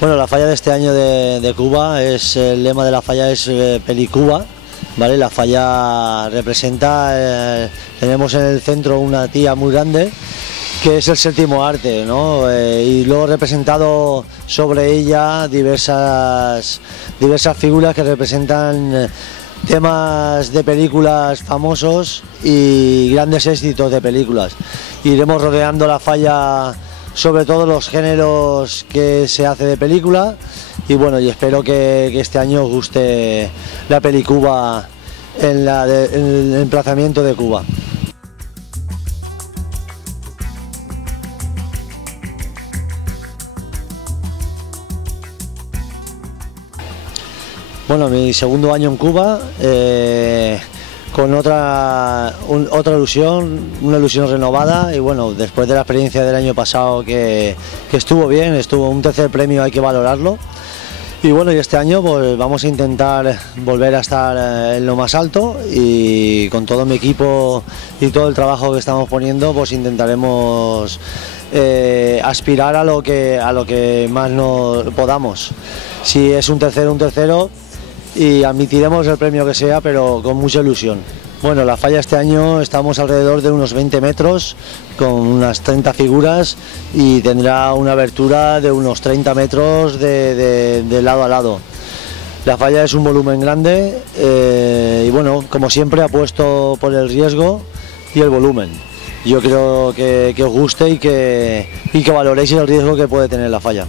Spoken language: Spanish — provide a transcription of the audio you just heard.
Bueno, la falla de este año de Cuba es, el lema de la falla es Pelicuba, ¿vale? La falla representa, tenemos en el centro una tía muy grande, que es el séptimo arte, ¿no? Y luego representado sobre ella diversas figuras que representan temas de películas famosos y grandes éxitos de películas. Iremos rodeando la falla sobre todos los géneros que se hace de película y bueno, y espero que este año os guste la Pelicuba en el emplazamiento de Cuba. Bueno, mi segundo año en Cuba, con otra ilusión, una ilusión renovada y bueno, después de la experiencia del año pasado que estuvo bien, estuvo un tercer premio, hay que valorarlo. Y bueno, y este año pues vamos a intentar volver a estar en lo más alto y con todo mi equipo y todo el trabajo que estamos poniendo pues intentaremos aspirar a lo que más nos podamos. Si es un tercero y admitiremos el premio que sea, pero con mucha ilusión. Bueno, la falla este año estamos alrededor de unos 20 metros, con unas 30 figuras y tendrá una abertura de unos 30 metros de lado a lado. La falla es un volumen grande y bueno, como siempre apuesto por el riesgo y el volumen. Yo creo que os guste y que valoréis el riesgo que puede tener la falla.